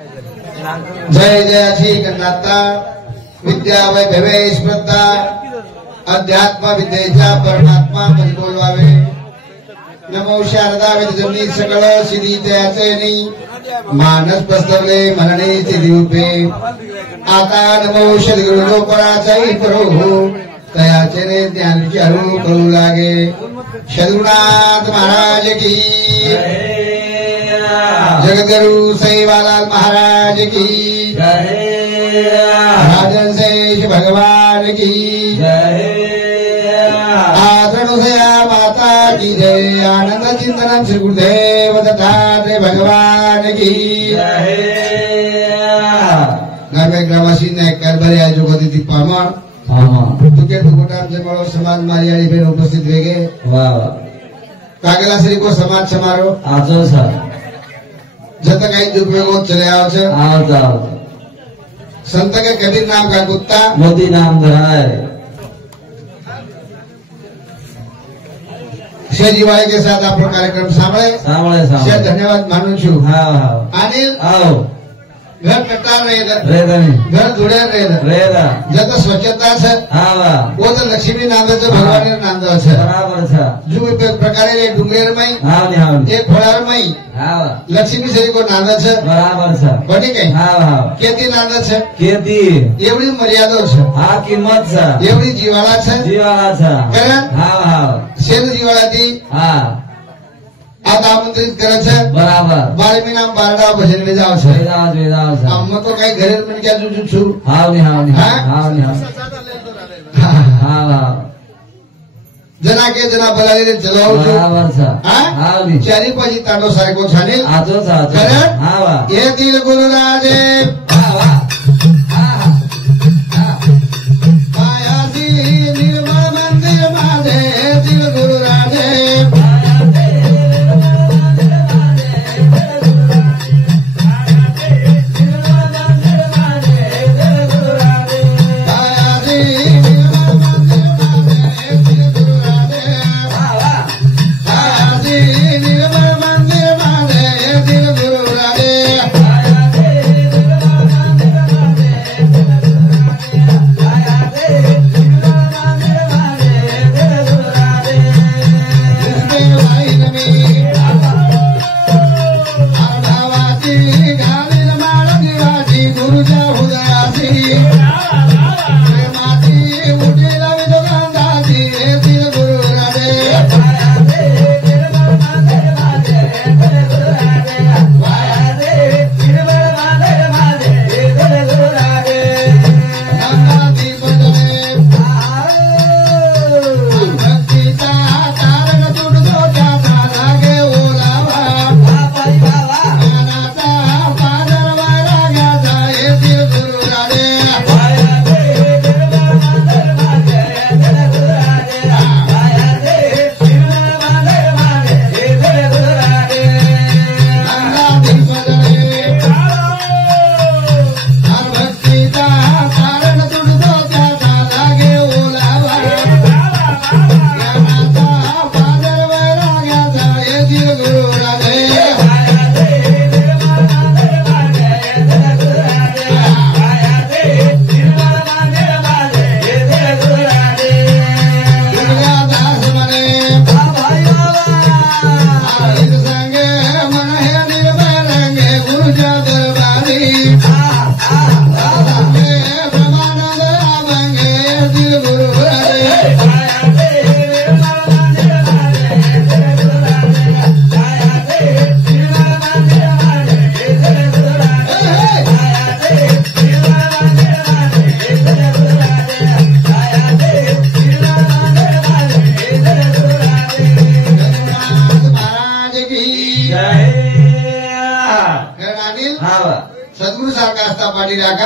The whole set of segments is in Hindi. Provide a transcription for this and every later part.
जय जय श्री गन्नाथा विद्या वैभवे स्पर्धा अध्यात्म विद्येच्या परमात्मा पद बोलवावे। नमो शारदा विद्यजनी सकळ सिद्धी तयाचे नाही मानस बसवले मनने सिद्धी उपे आता नमो सद्गुरु गोपराचाई करो तयाचे ने ज्ञान विचारू करू लागे। सद्गुरुनाथ महाराज की जगद्गुरु सेवालाल महाराज की राजन शेष भगवान की आदरणीय माता की जय। आनंद चिंतन श्री गुरुदेव दत्तात्रेय भगवान की ग्राम्य ग्रामवासी ने करभरे आयोजक अतिथि पामण तुके दुकोटा जमळो समाज मारियाळी बेन उपस्थित वेगे वाह कागला श्री को समाज समारोह आजो सर जत काही दुरुपयोग चले आओ संत के कबीर नाम का कुत्ता मोदी नाम धराए। शेजीवाळे के साथ आपलो कार्यक्रम सांभळे धन्यवाद मानू छू। आणि घर कट्टार घर धुड्यार रहेला जत स्वच्छता छे वो तो लक्ष्मी नांदो भगवान नांदो छे बराबर छे। जो प्रकारे डुंगरेर में एक फळार में लक्ष्मी सरी को नांदो छे बराबर छे बटी के केती नांदो छे केती एवढी मर्यादा छे हा किंमत छे एवढी जीवाला छे शेर जीवाळाती आज आमंत्रित करे छे बराबर 12 नाम 12 भजन में जाओ छे हम तो कई घरे में क्या जुजु छु जना के जना बोलाले चलाओ छु बराबर छे चारी पाजी तांडो सारे को छाने आजो करे ये दिल गुरु राजे आया दी निर्मल मंदिर माजे दिल गुरु राजे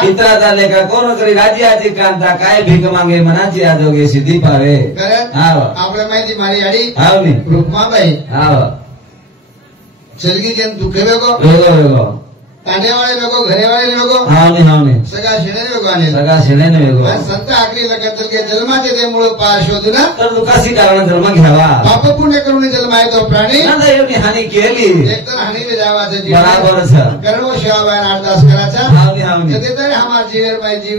इतना झाले का कोण करी राजी कांता काय भीक मागे मनाची आजोगे सिद्धी पावे आपल्या माहिती मारी आडी रुक्माबाई चलगी जेन दुखे वेगो तांडे वाले वेगो घरे वाले वेगो सगा शेणे वेगो संत आखरी लग्न के जन्माचे ते मूळ पार शोधून तर दुखासी कारण जन्म घ्यावा पाप पुण्य करून जन्म आहे तो प्राणी एवढी हानी केली एक तर हानी में जावाचे जीव बराबर कर्म शिवाय अरदास कराचा ते तर हमार जीवन में जीव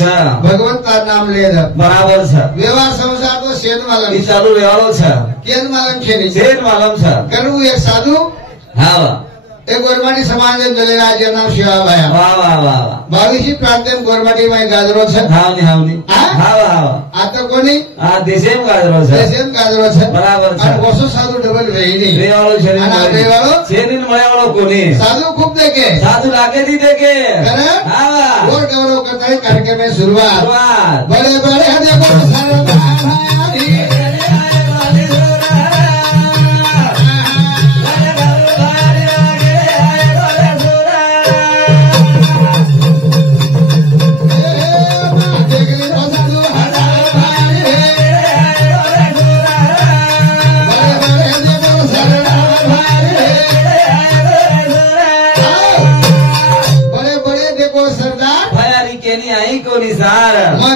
छ भगवंत का नाम लेद बराबर छ व्यवहार संसार तो सेन मालम चालू व्यवहारो छ केन मालम छे सेन मालम छ करवू एक साधु हां एक गोरमाटी समाज जलेला जे नाम शिवाबाया वाह 22 प्रांत गोरमाटी में गाजरो छ हावनी आता कोणी देशेम गाजरो छ बराबर छ आणि वसो साधु डबल वेईनी रेवाळो रेवाळो सेनिन मळेवाळो कोणी साधु खूप देखे साधु लागे दी देखे हां और गौरव करता है कार्यक्रम में शुरुआत बड़े बड़े देखो सरदार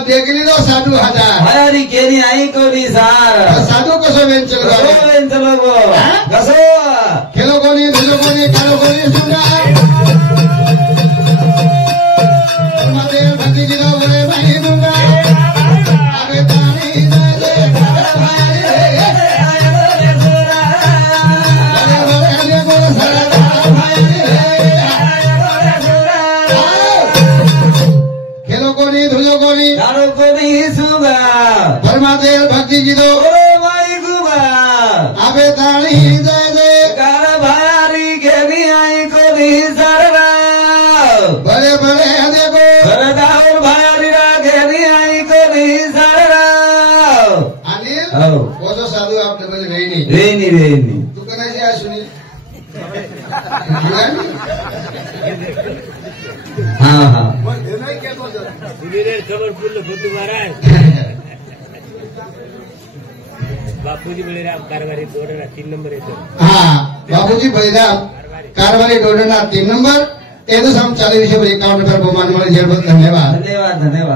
देखली लो साधु हजार हयारी केनी आई को निसार साधु कसो वेंचलो कसो खेलो कोणी धुलो कोणी कालो कोणी सुना मते भक्ति जिलो बोले भाई दूंगा आगे तानी दे भाई रे बोले देखो सरदार भाई खेलो कोणी धुलो कोणी कालो कोणी सुगा परमादेव भक्ति जिलो भाई गुबा आगे तानी दे कार भारी केनी आई को निसार बड़े बड़े देखो सरदार भारी केनी आई को निसार अनिल वो जो साधु आप डबल वेनी तू कनाची आहे सुनील हाँ खबर फुल फोटो महाराज बापूजी बळीराम कारभारी डोडणा 3 नंबर येतो हाँ बापूजी बळीराम कारभारी डोडणा 3 नंबर एदो सम 4051 पर बहुमान मळे जेबत धन्यवाद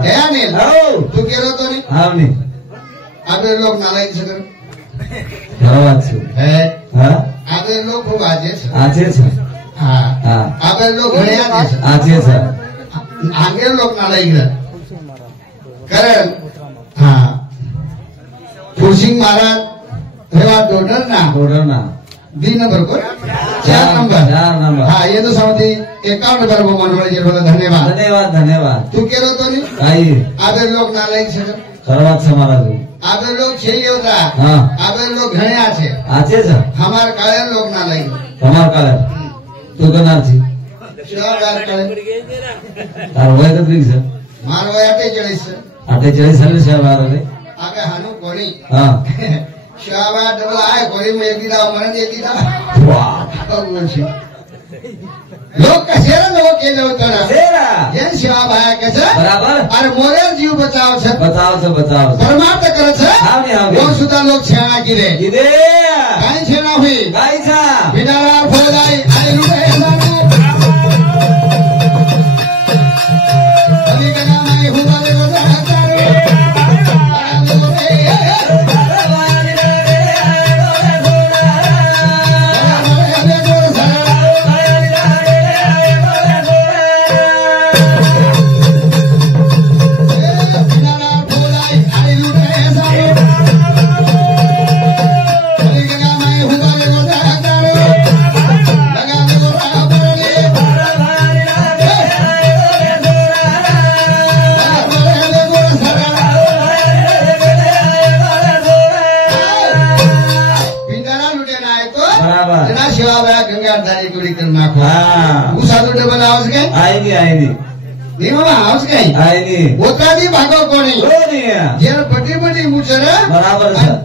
है अनिल तू केरो तो नहीं हां नहीं आबे लोग नालायक छे धन्यवाद है हां आबे लोग खूब आजे छे हां आबे लोग घणे आजे छे आगे लोग नालायक कारण हाँ फुलसिंह महाराज रेवा डोडरना 2 नंबर को 4 नंबर हाँ ये तो समझी 51 नंबर को मनोळे जेबला धन्यवाद तू केरो तो नहीं काही आगे लोग नालायक छे सर्वात समाराज आगे लोग छे होता हां आगे लोग घणे आछे हमार काळे लोग नालायक हमार काळे तू करणार छी शिवाबार काळे तार वय किती छ मार वय 48 साल शिवाबार रे आगे हानु कोणी हां शिवाबार डबल आए कोणी में एक दा मरण एक दा वाह लोग कसेरा लोग के जो तना सेरा ये शिवाबाया के छ बराबर अरे मोरे जीव बचाव छ परमार्थ कर छ हां वो सुधा लोग छेना किदे काई छेना हुई काई छा बिनारा फोलाई आई रुए सानु अभी का नाम है हुवाले को साधु डबल आवाज काय आई नहीं मामा आवाज काय आई होता भी भागो कोणी जेर पटी पटी मुचर बराबर सिंह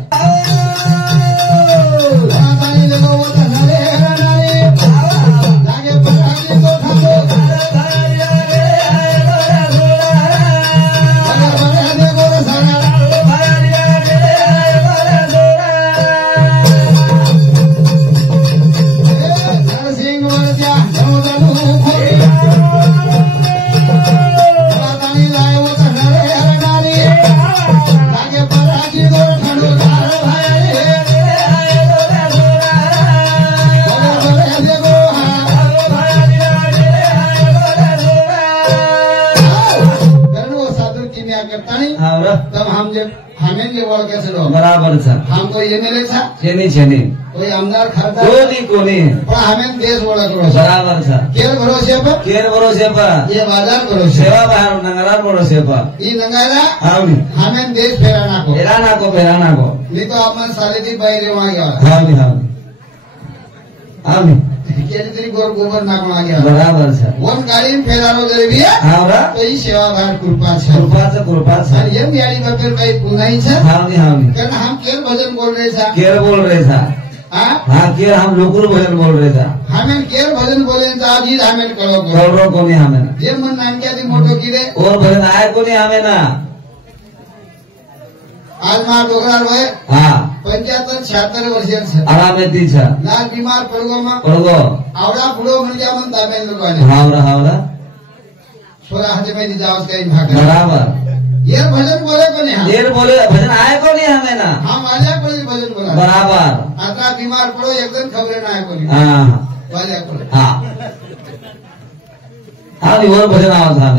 करता नहीं हाँ तब हम जब हमें जे वोट कैसे लो बराबर था हम तो ये मिले था छेनी कोई आमदार खाता कोनी पर हमें देश बोला थोड़ा बराबर था केर भरोसे पर ये बाजार भरोसे सेवा बाहर नंगरा भरोसे पर ये नंगारा हमें देश फेराना को नहीं तो आप मन साले थी बाहर वहाँ गया केली गोबर नाकमा गया बराबर છે વન ગાડી ફેરાનો જરી હા તો ઈ સેવા ભાર કૃપા છે અને એમ ગાડી પર કઈ પુનાઈ છે કારણ हम केर भजन बोल रहे था हाँ केर हम लोकुर भजन बोल रहे था हमें केर भजन बोले जी हमें करो कोनी हमें ये मन नानक्या दी मोटो कीरे और भजन आए कोनी हमें ना आज मार डोकरा रोए हाँ 75-76 वर्षीय છે आरामेती છે લાલ બીમાર પડગો આવડા ફૂડો મળી મન તામે લોકોને हावड़ा छोरा हाथे में जाओ कहीं भाग बराबर ये भजन बोले को नहीं ये बोले भजन आए को नहीं हमें ना हम वाले को भजन बोला बराबर आत्रा बीमार पड़ो एकदम खबरें ना आए को नहीं हाँ वाले को हाँ और भजन आवा था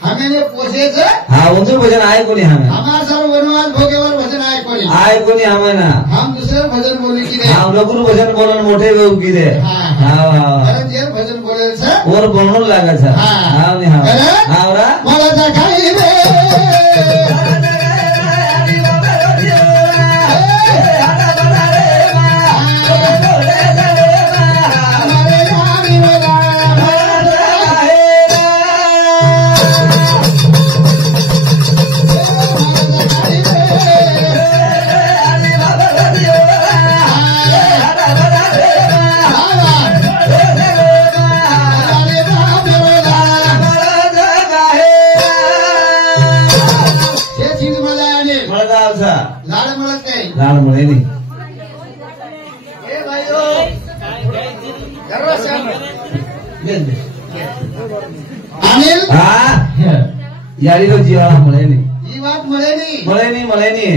हमें ये पोसे से हाँ उनसे भजन आए को नहीं हमें हमारे सर वनवास भोगे और भजन आए को नहीं हमें ना हम दूसरे भजन बोले की रे हम लोग भजन बोलन मोटे लोग की रे अरे ये भजन बोले से और बोलने लगा था हाँ नहीं हाँ माला जा खाई रे लाल मुळे नहीं अनिल हाँ यारी तो जीवा मुळे नहीं ये बात मळे नहीं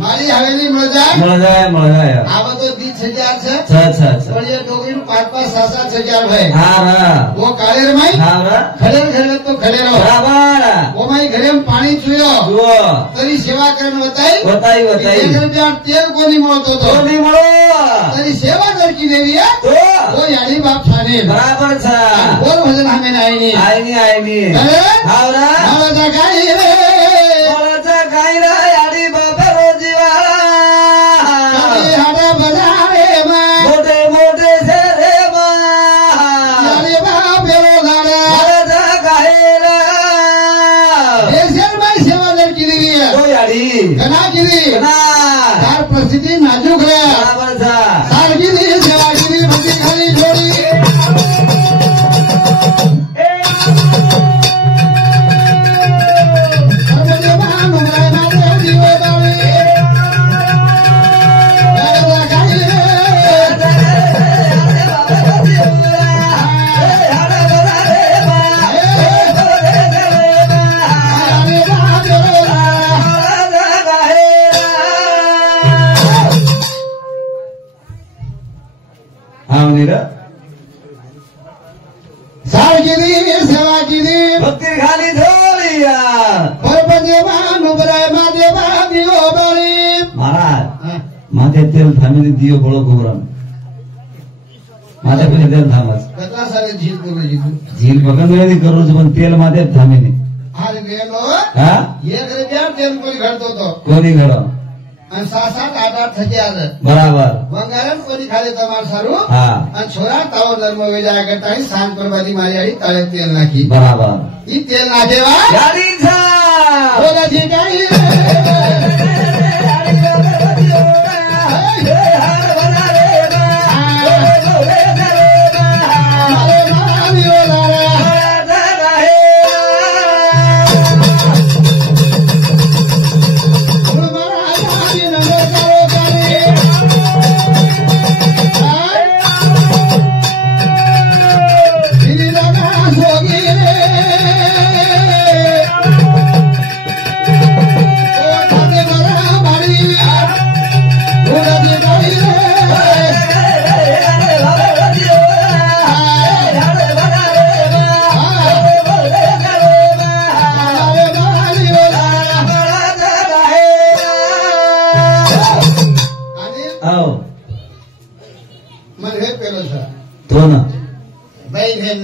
मारी हवेली मळ जाए आवा तो 20,000 છે પણ ये डोगरी 5-5 7-7 हजार है वो कालेर में खड़ेर तो खड़ेरो बराबर वो माई घरे में पानी छुयो तरी सेवा करने बताई तेल को नहीं मोड़तो तो नहीं मोड़ो तरी सेवा करकी देवी है तो वो यानी बाप छाने बराबर था बोल भजन हमें आई नहीं अरे हावरा हावरा गाई रे यारी बाबा रोजीवा हाड़ा बजा रे मोटे से रे यारी बाप रो लाड़ा सेवा करकी देवी है तो यारी कना गिरी तार परिस्थिति नाजुक है बराबर था तार गिरी सेवा गिरी बंदी खाली छोड़ी सेवा गिरी भक्ति खाली धोलिया महाराज माथे तेल थामी दियो बड़ो गोबरम माथे पे तेल थामस झील पकड़ नहीं करो पण तेल माथे थामी नहीं तेल कोणी घडतो तो कोणी घड 7-8 हजार बराबर બંગારણ કોની ખાલી તમાર સારું અને છોરા તાવો નર્મ વેજા કરતા સાંજ પર બાજી મારી આડી તળે તેલ નાખી બરાબર ઈ તેલ નાખેવા ગાડી છા બોલા જી ગાડી કોના ભાઈ બેન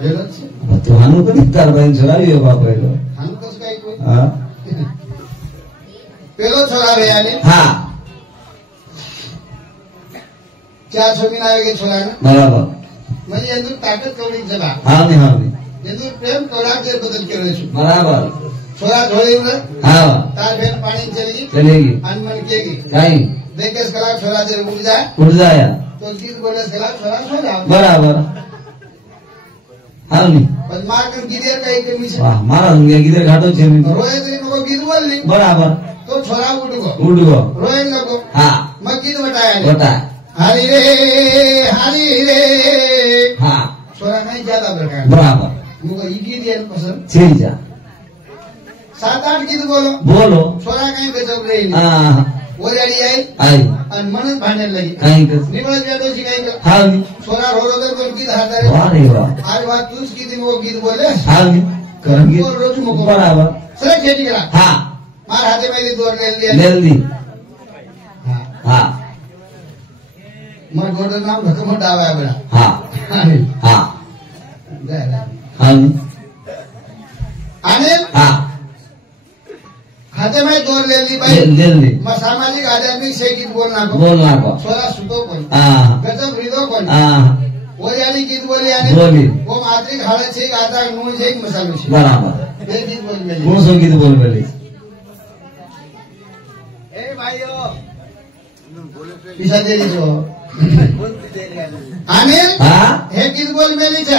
પેલો છે તો આનું કદી તાર ભાઈ છોરાવ્યો બાપેલો આનું કશું કઈ કોઈ હા પેલો છોરાવે આને હા ચાર છોકરી આવે કે છોરાને બરાબર મને એનું તાકાત કવડી છે બા હા ને એનું પ્રેમ કવડાવશે બદલ કર્યો છું બરાબર છોરા જોડે હા તાર બેન પાણી ચલી અને મને કે કઈ દેખેસ કલાક છોરા જે ઉડ જાય તો ગીત બોલે કલાક છોરા છોરા બરાબર હા ની પણ માર કે ગીતે કઈ કમી છે વાહ મારા અંગે ગીતે ઘાટો છે રોય તો લોકો ગીત બોલની બરાબર તો છોરા ઉડગો રોય લોકો હા મત ગીત બતાયા હરી રે હા છોરા નહીં જ્યાદા પ્રકાર બરાબર મુકો ઈ ગીત એને પસંદ છે જા 7-8 ગીત બોલો છોરા કઈ બેચો રે હા ઓરેડી आई અને મને ભાંડે લઈ કઈ કસ નિમળ બેઠો છે કઈ હા ની છોરા રોડો દર બોલ ગીત હાતા રે વાહ રે વાહ આજ વાત તું જ કીધી મો ગીત બોલે હા ની કરમ ગીત રોજ મુકો બરાબર સરે ખેતી કરા હા માર હાથે મેલી દોર લે લેલદી હા હા માર ગોડો નામ ધકમો ડાવા બડા હા હા લે હા ની આને હા हाथे में दौर ले ली भाई लेलदी सामाजिक आध्यात्मिक से गीत बोलना को छोरा सुतो कोण हाँ गजब हृदय कोण हाँ वो यानी गीत बोली यानी बोली वो मात्रिक हालत छे गाता नु छे मसालो छे बराबर ये गीत बोल मेली कौन सो गीत बोल मेली ए भाईओ पीछा देरी जो अनिल हाँ हे गीत बोल मेली छे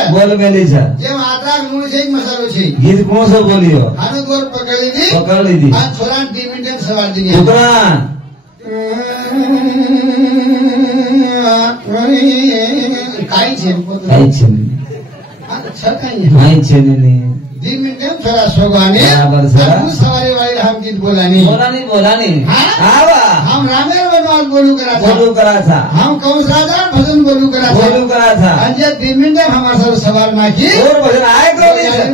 जे मात्रा नु छे मसालो छे गीत कौन सो बोलियो आनो दौर पकड़ ली आ छोरा 2 मिनट सवाल दी दुकान काई छे अच्छा काई छे ने 2 मिनट छोरा सोगाने बराबर सर सवारी वाली हम गीत बोलानी आवा हम रामेर वनवास बोलू करा था हम कंस राजा भजन बोलू करा था अंजे 2 मिनट हमारे सब सवाल माकी और भजन आए को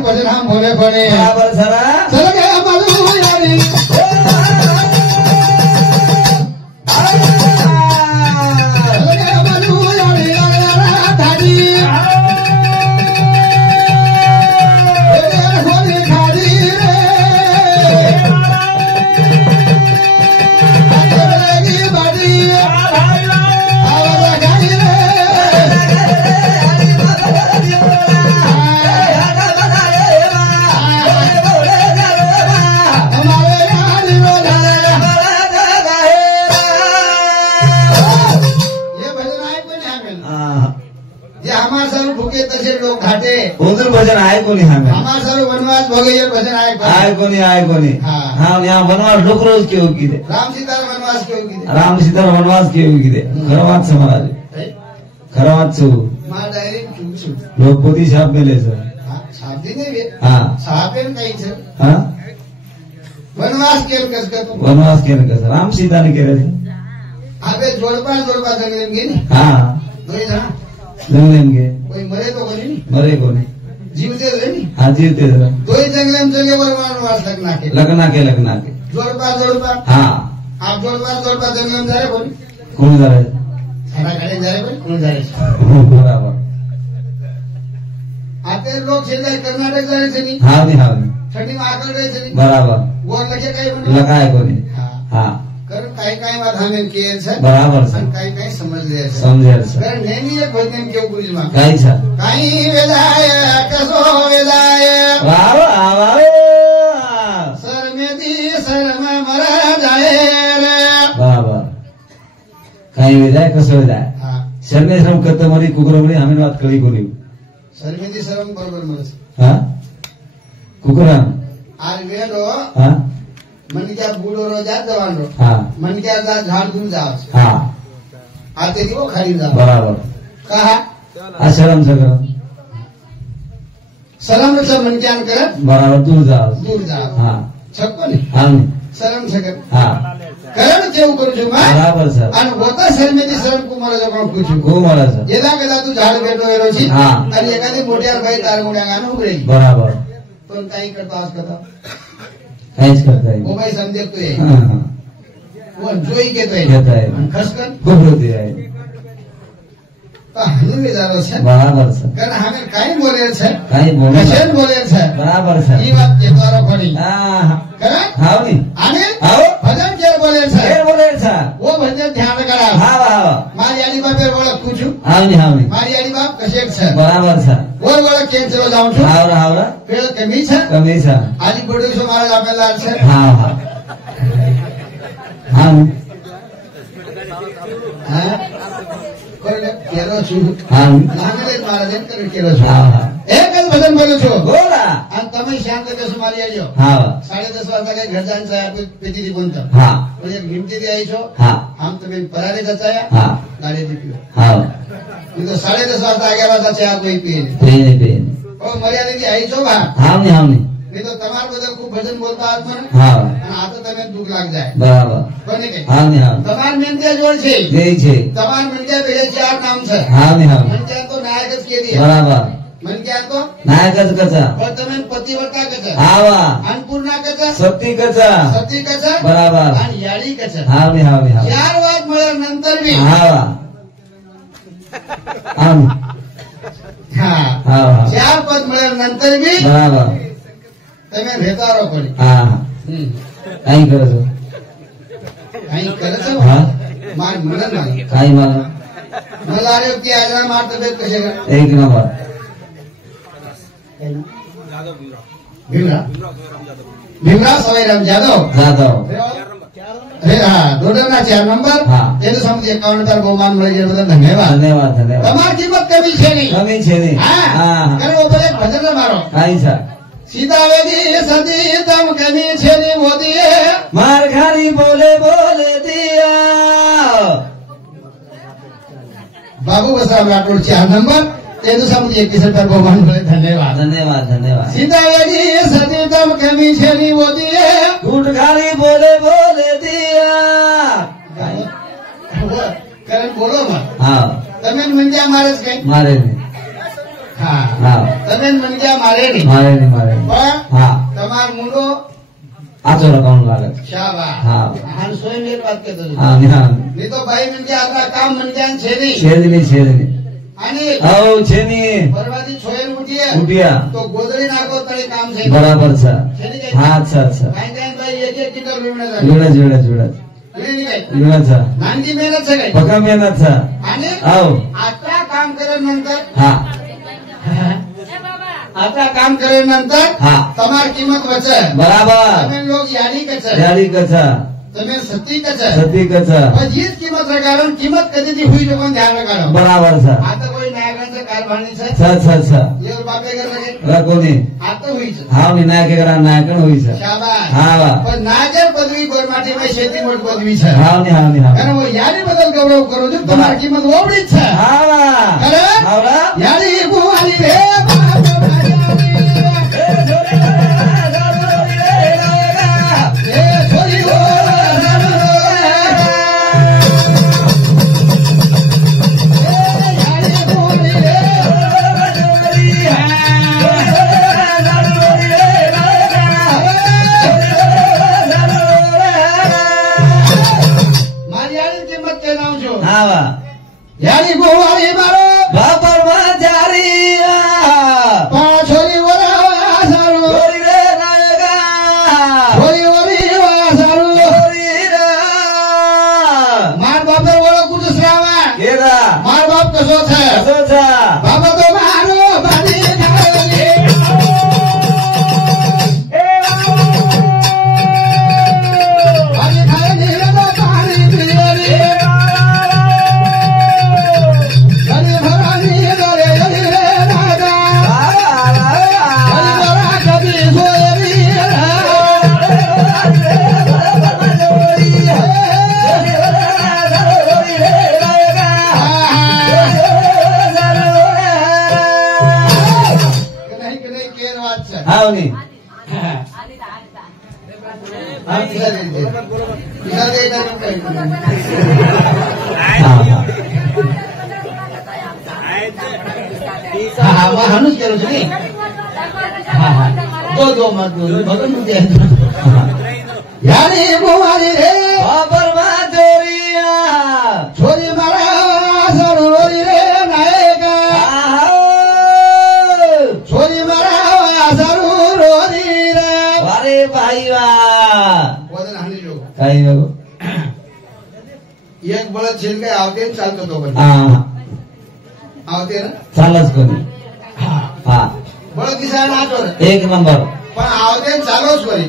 भजन हम बोले कोने बराबर सर चल गया मधु यारी चल गया मधु यारी धारी लोग घाटे उधर भजन आए को नहीं हमें हमारे सारे वनवास भोगे ये भजन आए को नहीं हाँ यहाँ वनवास लोक रोज क्यों की दे राम सीता वनवास क्यों की दे खरवात से महाराज खरवात से माँ डायरी लोग पोती छाप में ले सर छाप दी नहीं हाँ छापे कहीं से हाँ वनवास के राम सीता ने कह रहे थे अबे जोड़पा जंगलेंगे हाँ जंगलेंगे कोई मरे तो कोई नहीं जीवते रहे नहीं हाँ जीवते रहे दो ही जंगले में चले वनवास लगना के जोड़पा हाँ आप जोड़पा जंगले में जा रहे बोली कौन जा रहे सारा गाड़ी जा रहे बोली कौन जा रहे बराबर आते लोग कर्नाटक जा रहे थे नहीं हाँ ठंडी में आकर रहे थे नहीं बराबर वो लगे कहीं लगाए को नहीं हाँ कर काही बात हमें किए છે बराबर છે काही समझ ले છે कर नहीं एक भजन के गुरुजी में काही છે काही वेलाय कसो वेलाय वाह वाह सर में दी सर में मरा जाए रे बराबर काही वेलाय कसो वेलाय हां सर में श्रम करते मरी कुकुरमणी हमें बात करी कोनी सर में दी शरम बरोबर मरस हां कुकुरम आज वेलो हां मन क्या बूढ़ो रो जा जवान रो हाँ मन क्या झाड़ दूर जाओ हाँ आते की वो खरीद जाओ बराबर कहा शरम से करो शरम से मन क्या करे बराबर दूर जाओ हाँ छक्को नहीं हाँ शरम से कर हाँ करण केव करू છું मैं बराबर सर અને હોતા શરમેથી શરમ કુમાર જગણ પૂછું કુમાર સર જેના કદા તું ઝાડ બેઠો એરો છી હા અને એકાદી મોટિયાર ભાઈ તાર મોડિયા ગાનો ઉભરે બરાબર તો કાઈ કરતા આસ કરતા काहीच करता है वो भाई समझे तो है हाँ वो जोई के तो है कहता है खसकन खूब होती है હની વિચારો છે બરાબર છે કારણ અમે કઈ બોલે છે કઈ બોલે કશે બોલે છે બરાબર છે ઈ વાત કેતવારો ખરી હા કરા હાવ ની આને આવો ભજન કે બોલે છે ફેર બોલે છે ઓ ભજન ધ્યાન કરાવ હા હા મારી આડી બાપે ઓળખું છું હાવ ની મારી આડી બાપ કશે છે બરાબર છે ઓર ઓળખ કેમ ચલો જાઉં છું હાવરા હાવરા પેલો કમી છે આજી બોડું છું મારા આપેલા છે હા હા હા હા કોઈ કેરો છું હા નાગલે મારા જેમ કરી કેરો છું હા હા એક જ ભજન બોલું છું બોલા અને તમે શાંત બેસો મારી આજો હા 10:30 વાગ્યા ઘર જાન છે આપે પેટીથી બોલતો હા પછી હિમતીથી આવી છો હા આમ તમે પરારે જચાયા હા ગાડી દીપ્યો હા એ તો 10:30 વાગ્યા આગળ જચાયા કોઈ પીને બેન ઓ મર્યાદાથી આવી છો બા હાવ ની નહીં તો તમારા બદલ ખૂબ ભજન બોલતા આજ મને હા અને આ તો તમે દુઃખ લાગ જાય બરાબર કોને કે હાવ ની તમાર મેંત્યા જોડ છે જે છે તમાર મંડ્યા બે ચાર નામ છે હાવ ની મંડ્યા તો નાયક જ કે દે બરાબર મંડ્યા તો નાયક જ કચા પણ તમે પતિવર્તા કચા આવા અન્નપૂર્ણા કચા સતી કચા સતી કચા બરાબર અને યાળી કચા હાવ ની ચાર વાત મળે નંતર બી આવા આમ હા હા ચાર પદ મળે નંતર બી બરાબર તમે રેતારો પડી હા કઈ કરો છો કઈ કરે છે હા માર મળે ના કઈ મારો મલારે કે આજના માર તબિયત કશે એક નંબર ભીમરાવ સવાઈરામ જાદવ હા ડોડરના 4 નંબર હા એનું સમજી 51 પર બહુમાન મળી જાય બધા ધન્યવાદ ધન્યવાદ ધન્યવાદ તમારી કિંમત કમી છે નહીં કમી છે નહીં હા કરે ઓ ભલે ભજન મારો કઈ છે સીતાવેદી સદી તમ કમી છે ની મોદીએ માર ખારી બોલે બોલે દિયા બાબુ વસાવ રાઠોડ 4 નંબર એનું સમજી 21 પર બહુમાન મળે ધન્યવાદ ધન્યવાદ ધન્યવાદ સીતાવેદી સદી તમ કમી છે ની મોદીએ ગુટ ખારી બોલે બોલે દિયા કરણ બોલો માં હા તમે મંજ્યા મારે જ કઈ મારે નહીં હા હા તમે મંજ્યા મારે નહીં મારે નહીં મારે નહીં. પણ હા તમાર મુંડો આચો રકાઉન લાગે શાબાશ હા હાન સોયની વાત કરતો છું હા નિહાન નહીં તો ભાઈ મંજ્યા આપણા કામ મંજ્યા છે નહીં છેદની છેદની અને આવ છે ની બરવાદી છોયર ઉઠીએ ઉઠિયા તો ગોદડી નાખો તળે કામ છે બરાબર છે છેની કઈ હા અચ્છા અચ્છા કાઈ કાઈ ભાઈ એક એક કિલો વીમણે જાય જોડે જોડે જોડે વીમણી કઈ જોડે છે નાનકી મહેનત છે કઈ પકા મહેનત છે અને આવ આટલા કામ કરે નંતર હા આટલા કામ કરે નંતર હા તમારી કિંમત વચ્ચે બરાબર તમે લોક યાદી કચે યારી કચા તમે સતી કચે સતી કચા પછી જ કિંમત રગાડો કિંમત કદીથી હુઈ જોવાનું ધ્યાન રગાડો બરાબર છે આ તો કોઈ નાયગણ છે કારભાણી છે છ છ છ લેર બાપે કરે કે રકોની આ તો હુઈ છે હાવ ની નાયક કરા નાયકણ હોય છે શાબાશ હા વાહ પણ નાયક પદવી ગોરમાટી માં શેતી મોટ પદવી છે હાવ ની હાવ ની હાવ અને હું યાદી બદલ ગૌરવ કરું છું તમારી કિંમત ઓવડી જ છે હા વાહ ખરે હાવડા યાદી ભુવાની રે યાદી ભુવાની મારો બાપર માં જારી પાછોરી વરા સારું ગોરી રે નાયકા છોરી વરી વા સારું ગોરી રે માર બાપે ઓળખું છું શ્રાવણ કેરા માર બાપ કશો છે કસો છા બાબા તો મારો બાજી આવની હાનું જ કરું છું ને દો મત યારી ભુવાની રે બાપર માં ચોરિયા છોરી મારા સરોરી રે નાય काही एक बळद झेल काय आवते चालतो तो पण आवते ना चालच कोणी हा बळद दिसायला नाचवर एक नंबर पण आवते चालवच कोणी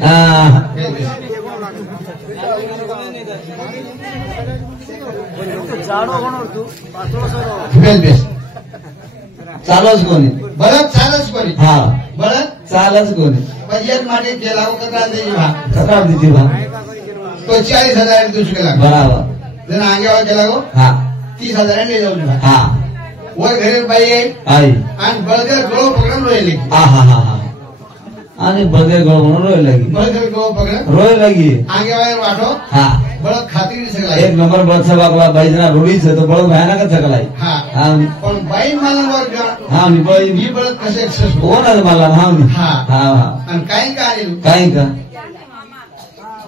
चालच कोणी बळद चालच कोणी हा बळद चालच कोणी म्हणजे एक मागे केला कत्राल देजी भा कत्राल देजी भा तो 40,000 दिवस केला बराबर जर आंग्यावर केला गो हा 30,000 जाऊन हा वर घरी बाई येईल आई आणि बळदेर गळो पकडून रोयले हा हा हा हा आणि बळदेर गळो म्हणून रोय लागी बळदेर गळो पकडून रोय लागी आंग्यावर वाटो हा बळद खात्री सगळा एक नंबर बळदचा बागला बाईजना रोडीच तो बळद भयानकच सगळा हा पण बाई मला वर हा मी बाई ही बळद कसे कोण मला हा हा हा हा आणि काही का आली काही का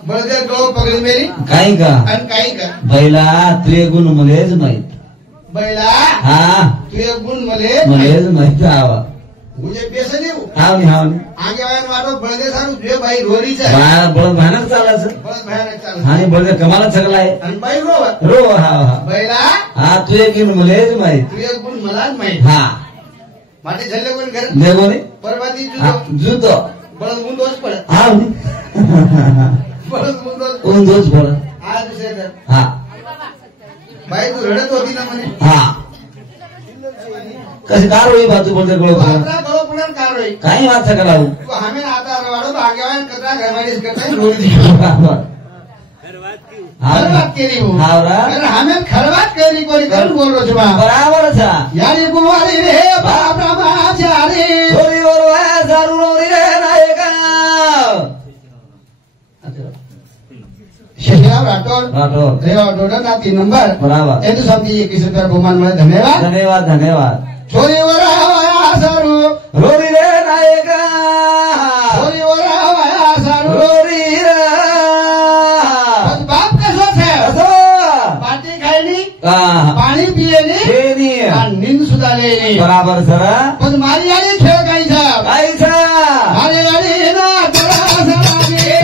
बळदेर गळो पकडली मेरी काही का आणि काही का बैला तू एक गुण मलेच माहित बैला हा तू एक गुण मलेच माहित आवा मुझे बेसन येऊ हावनी हावनी आगे वायर वाटो बळदे सारू तुझे बाई रोरीच बळद भयानक चालायचं बळद भयानक चालत आणि बळद कमालच सगळा आहे आणि बाई रो रो हा हा बैला हा तू एक गुण मलेच माहित तू एक गुण मलाच माहित हा माटे झल्ले कोण घर नेगोने परवाती जुतो बळद मुंदोच पडत हावनी बळद मुंदोच उंदोच पड आज दुसरे घर हा बाई तू रडत होती ना म्हणे हा कशी कार होई बाजू बोलते गळो गळो पुढे कार होई काही वाद सगळा तू हमें आता वाढो आगे वायर कचरा घरवाडीच करता रोरी खरबात केली हो हमें खरबात केली कोणी करून बोल रो छुबा बराबर छा यारी कुमारी रे बाप रामाचारी छोरी और वाया सारू रोरी रे नायका शेखराव राठौर रेवा डोडा 3 नंबर बराबर ये तो सब 21 रुपया बहुमान मिले धन्यवाद धन्यवाद धन्यवाद छोरी और वाया सारू रोरी रे नायका छोरी और वाया सारू रोरी रे बाप कसो छे असो पाटी खायनी हा पाणी पियेनी खेनी आणि नींद सुद्धा लेनी बराबर सरा पण मारी आली खेळ काहीचा काहीचा मारी आली ना तरा सरागे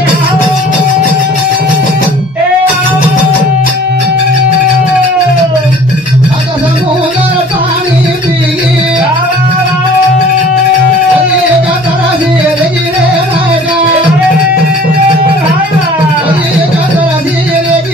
आता समुद्र पाणी पिगी का तरा से लगी रे राजा का तरा से लगी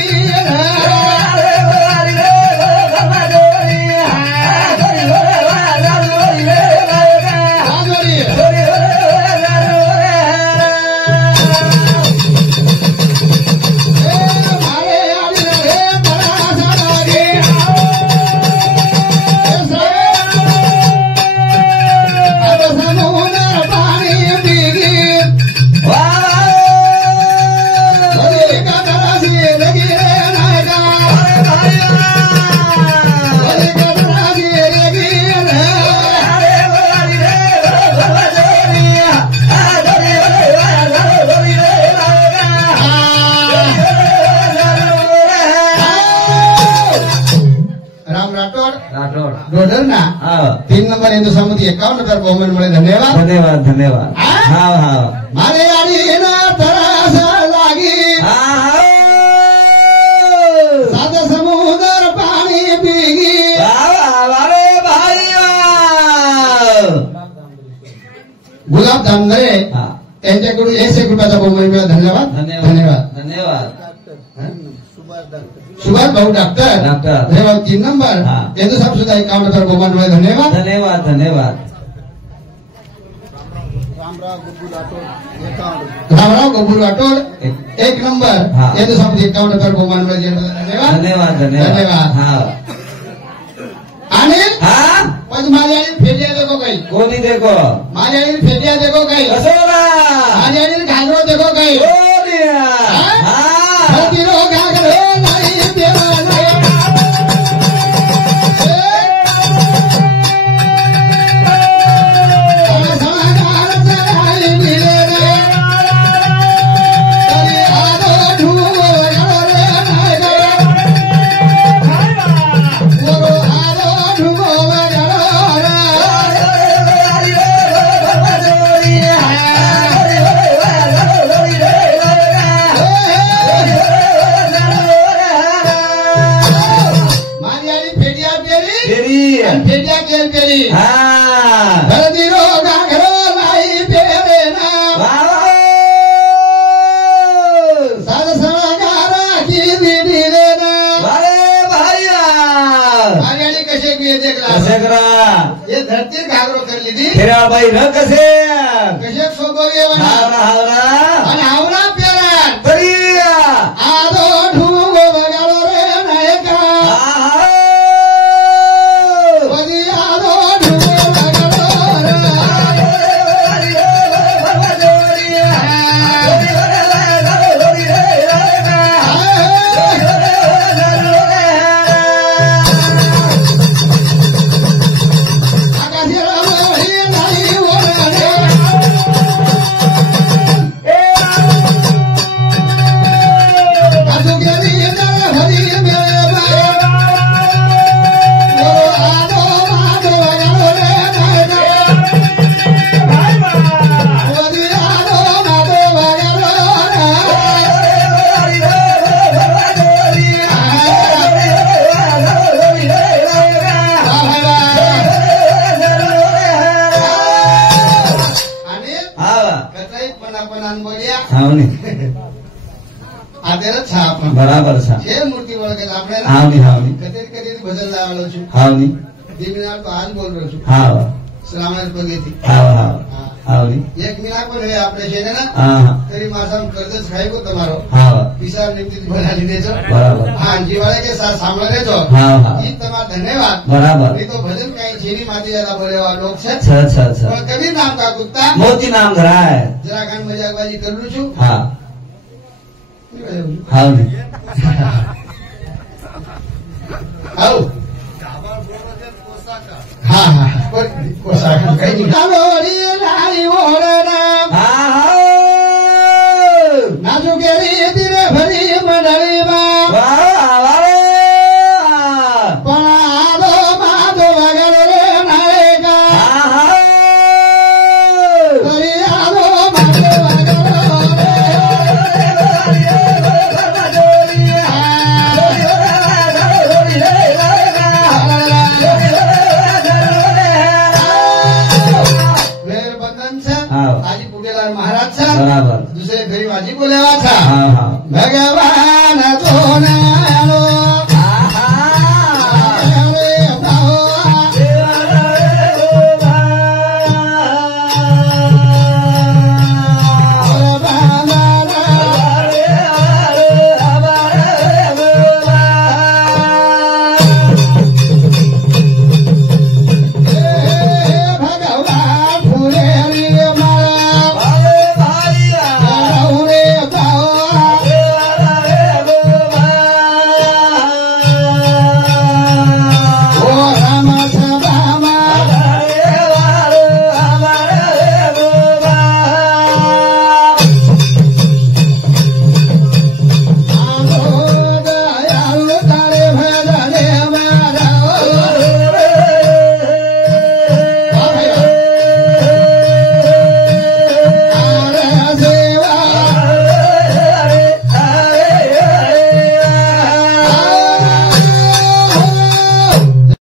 डोडर ना 3 नंबर हिंदू समिति 51 बहुमान मिले धन्यवाद धन्यवाद धन्यवाद हा हा मारे आली ना तरास लागी साध समुद्र पाणी पिगी वारे भाईया गुलाब धामदरे यांच्याकडून 1 रुपयाचा बहुमान मिळाला धन्यवाद धन्यवाद धन्यवाद सुभाष भाऊ डॉक्टर धन्यवाद 3 नंबर हिंदू साहब सुद्धा 51 रुपये बहुमान मिळाला धन्यवाद धन्यवाद धन्यवाद रामराव गबूर राठोड 1 नंबर हिंदू साहब 51 रुपये बहुमान मिळाले धन्यवाद धन्यवाद धन्यवाद हा आणि हा पण माझ्याकडे फेटिया देखो काही कोणी देखो माझ्याकडे फेटिया देखो काही कसं ना माझ्याकडे घागरो देखो काही हा घागरो नाही देवा ढ कसे कसे सोबोये हावरा हावरा आणि आवरा पेरा तरी आदो ढुंगो बगालो रे नायका वदी आदो ढुंगो बगालो रे बराबर सा मूर्ति वळगे આપણે हावनी हावनी कधी कधी भजन लावलो છું हावनी दिमिनार तो आज बोल રહ્યો છું हाव श्रावण पगेती हाव हाव हावनी एक मिना पण हे આપણે છે ને હા तरी मासाम कर्ज खायको તમારો हाव હિસાબ નિમિત્ત બનાવી દેજો बराबर હા જીવાळे के साथ સાંભળે દેજો हाव हाव ઈ તમારો धन्यवाद बराबर नहीं तो भजन कहीं छेनी माती ज्यादा बोलेवा लोग છે अच्छा अच्छा अच्छा पण कबीर नाम का कुत्ता मोती नाम धरा है जरा खान मजाकबाजी कर लू છું हाँ हावनी आओ हाँ हाँ कोसा कहीं निकालोरी लाई ओरना नाजू केरी दिरे भरी मंडली मा पादो मादो वगल रे नायका तरी आदो मादो वगल बराबर दुसरे घरी माझी बोलावा था हाँ हाँ भगवान तो ना